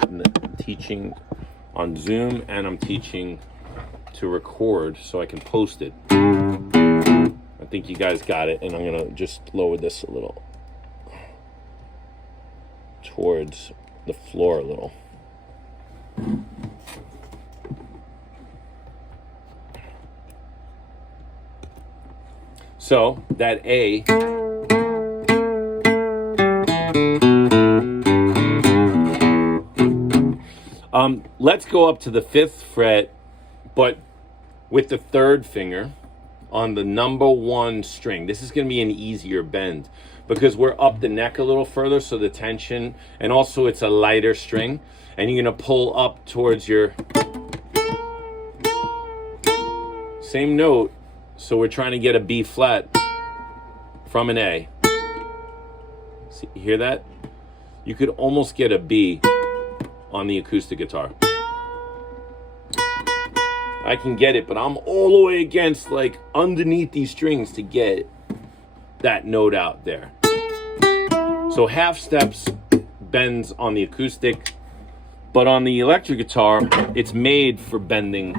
I'm teaching on Zoom, and I'm teaching to record so I can post it. I think you guys got it, and I'm gonna just lower this a little towards the floor a little. So that A let's go up to the 5th fret, but with the 3rd finger on the number 1 string. This is going to be an easier bend because we're up the neck a little further, so the tension, and also it's a lighter string, and you're going to pull up towards your same note. So we're trying to get a B flat from an A. See, you hear that? You could almost get a B on the acoustic guitar. I can get it, but I'm all the way against, like, underneath these strings to get that note out there. So half steps bends on the acoustic, but on the electric guitar, it's made for bending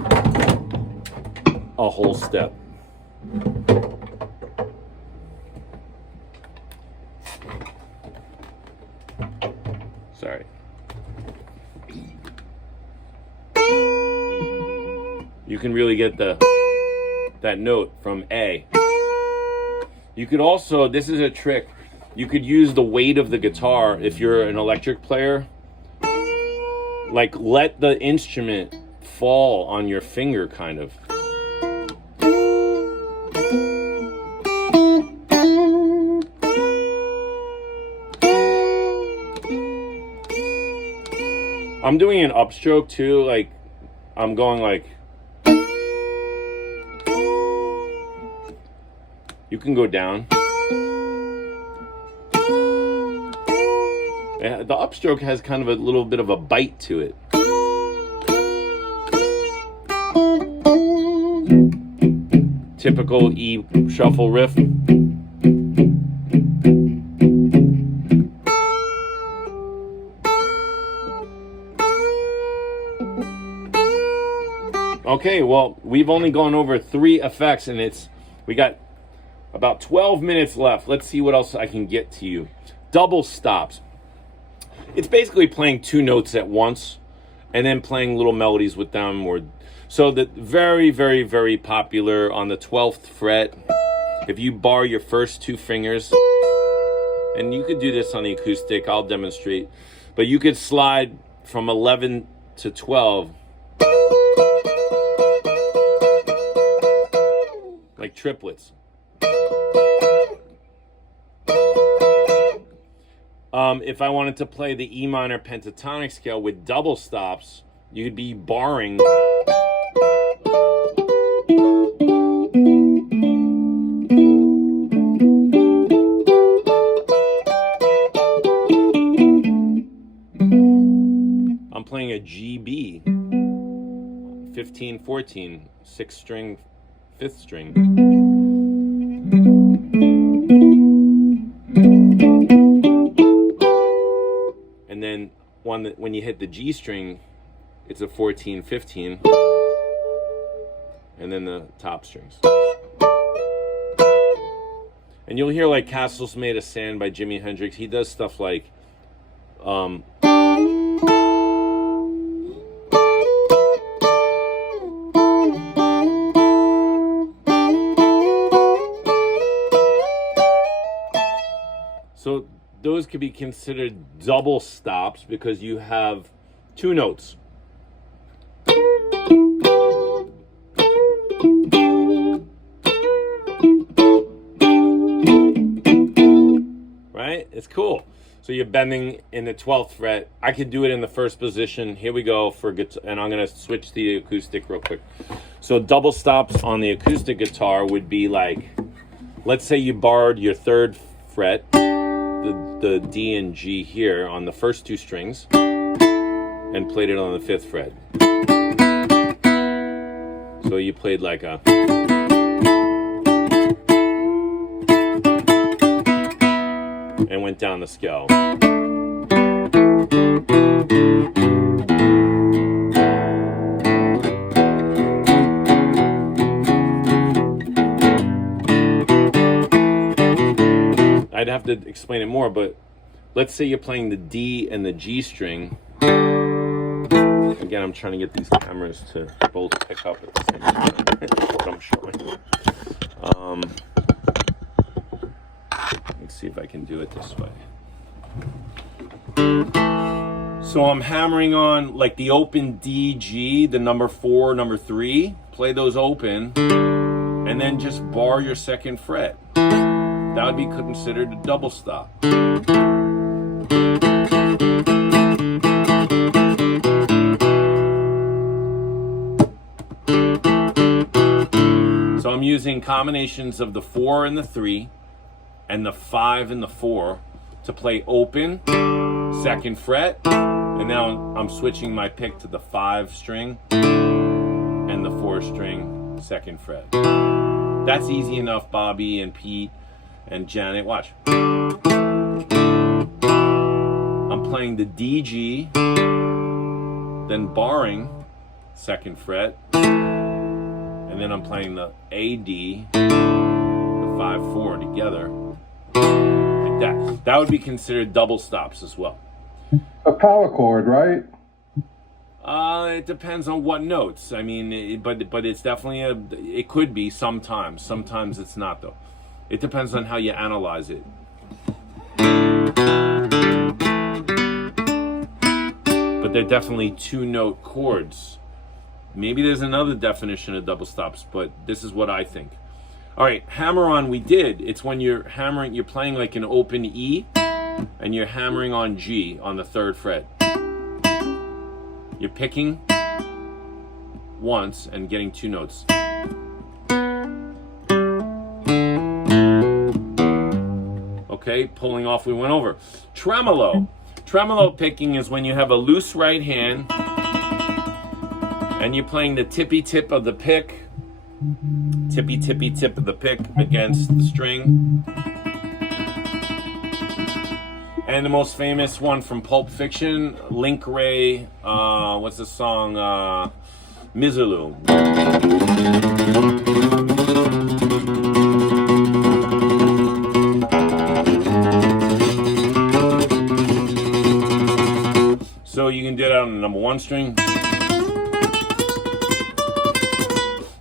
a whole step. Sorry. You can really get that note from A. You could also, this is a trick, you could use the weight of the guitar if you're an electric player. Like, let the instrument fall on your finger, kind of. I'm doing an upstroke too, like I'm going like, you can go down. Yeah, the upstroke has kind of a little bit of a bite to it. Typical E shuffle riff. Okay, well, we've only gone over 3 effects, and we got about 12 minutes left. Let's see what else I can get to you. Double stops. It's basically playing 2 notes at once and then playing little melodies with them. So the very, very, very popular on the 12th fret. If you bar your first 2 fingers, and you could do this on the acoustic, I'll demonstrate, but you could slide from 11 to 12 like triplets. If I wanted to play the E minor pentatonic scale with double stops, you'd be barring I'm playing a GB 15-14 6th string 5th string. And then when you hit the G string, it's a 14-15, and then the top strings. And you'll hear like Castles Made of Sand by Jimi Hendrix. He does stuff like so those could be considered double stops because you have 2 notes. Right? It's cool. So you're bending in the 12th fret. I could do it in the first position. Here we go for guitar, and I'm going to switch to the acoustic real quick. So double stops on the acoustic guitar would be like, let's say you barred your 3rd fret, the D and G here on the first 2 strings, and played it on the 5th fret. So you played like a, and went down the scale. have to explain it more, but let's say you're playing the D and the G string. Again, I'm trying to get these cameras to both pick up at the same time. That's what I'm showing. Let's see if I can do it this way. So I'm hammering on like the open D, G, the number 4, number 3. Play those open, and then just bar your 2nd fret. That would be considered a double stop. So I'm using combinations of the 4 and the 3 and the 5 and the 4 to play open, 2nd fret, and now I'm switching my pick to the 5 string and the 4 string, 2nd fret. That's easy enough, Bobby and Pete and Janet. Watch. I'm playing the D, G, then barring 2nd fret, and then I'm playing the A, D, the 5, 4 together, like that. That would be considered double stops as well. A power chord, right? It depends on what notes. I mean, but it's definitely it could be sometimes. Sometimes it's not, though. It depends on how you analyze it. But they're definitely 2-note chords. Maybe there's another definition of double stops, but this is what I think. All right, hammer on we did. It's when you're hammering, you're playing like an open E, and you're hammering on G on the 3rd fret. You're picking once and getting 2 notes. Okay, pulling off, we went over. Tremolo. Tremolo picking is when you have a loose right hand and you're playing the tippy tip of the pick, tippy tip of the pick against the string. And the most famous one from Pulp Fiction, Link Ray, what's the song? Mizzaloo. So you can do that on the number 1 string.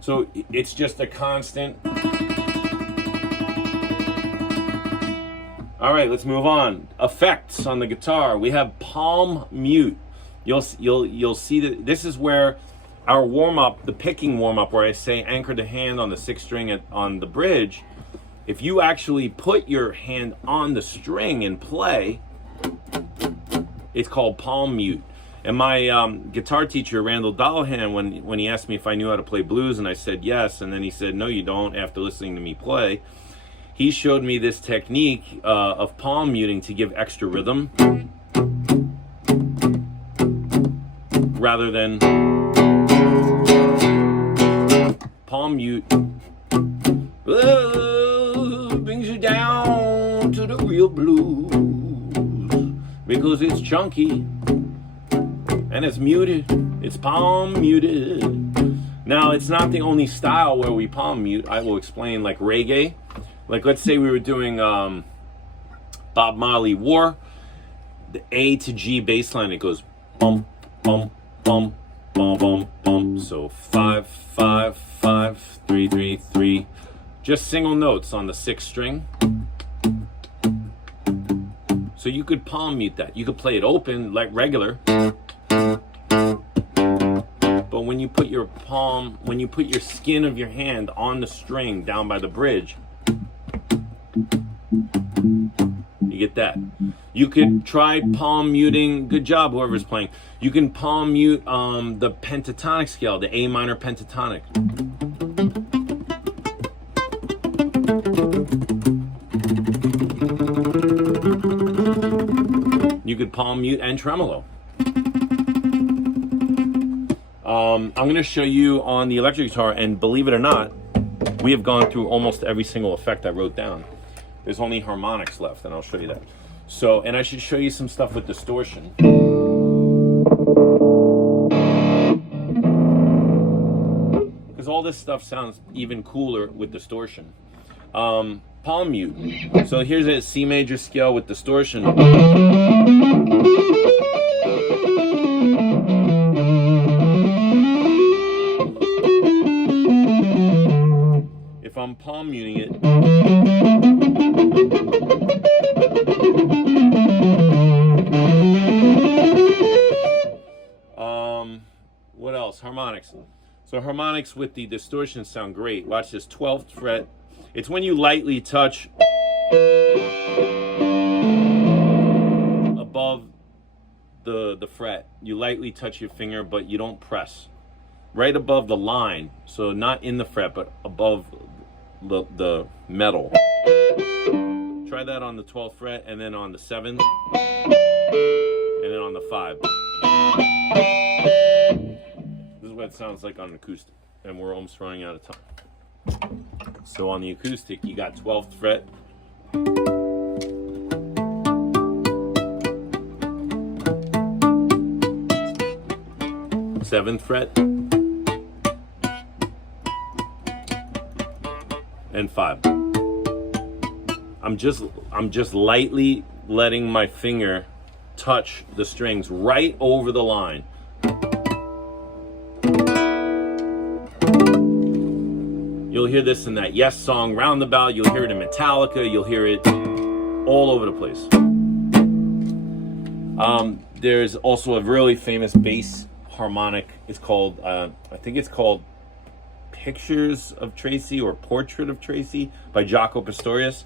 So it's just a constant. All right, let's move on. Effects on the guitar. We have palm mute. You'll see that this is where our warm-up, the picking warm-up, where I say anchor the hand on the 6th string on the bridge. If you actually put your hand on the string and play, it's called palm mute. And my guitar teacher, Randall Dollahan, when he asked me if I knew how to play blues, and I said yes, and then he said, no, you don't, after listening to me play, he showed me this technique of palm muting to give extra rhythm rather than palm mute. Oh, brings you down to the real blues because it's chunky and it's muted. It's palm muted. Now, it's not the only style where we palm mute. I will explain, like reggae. Like, let's say we were doing Bob Marley War, the A to G bass line, it goes bum, bum, bum, bum, bum, bum. So 5, 5, 5, 3, 3, 3. Just single notes on the 6th string. So you could palm mute that. You could play it open like regular. But when you put your palm, when you put your skin of your hand on the string down by the bridge, you get that. You could try palm muting. Good job, whoever's playing. You can palm mute the pentatonic scale, the A minor pentatonic. You could palm mute and tremolo. I'm going to show you on the electric guitar, and believe it or not, we have gone through almost every single effect I wrote down. There's only harmonics left, and I'll show you that. So, and I should show you some stuff with distortion. Because all this stuff sounds even cooler with distortion. palm mute. So here's a C major scale with distortion. If I'm palm muting it, what else? Harmonics. So harmonics with the distortion sound great. Watch this 12th fret. It's when you lightly touch above the fret. You lightly touch your finger, but you don't press. Right above the line. So not in the fret, but above the metal. Try that on the 12th fret, and then on the 7th, and then on the 5. This is what it sounds like on an acoustic, and we're almost running out of time. So on the acoustic, you got 12th fret, 7th fret, and 5. I'm just lightly letting my finger touch the strings right over the line. You'll hear this in that Yes song, Roundabout. You'll hear it in Metallica. You'll hear it all over the place. There's also a really famous bass harmonic. It's called, I think it's called Pictures of Tracy or Portrait of Tracy by Jaco Pastorius.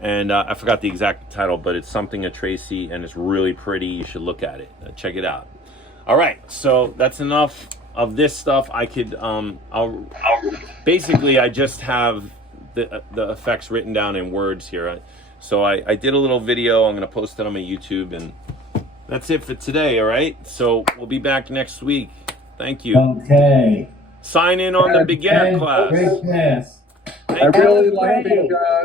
And I forgot the exact title, but it's something of Tracy, and it's really pretty. You should look at it. Check it out. All right, so that's enough of this stuff. I could, basically, I just have the effects written down in words here. So I did a little video. I'm going to post it on my YouTube, and that's it for today, all right? So we'll be back next week. Thank you. Okay. Sign in on the beginner class. Great class. I really like it, guys.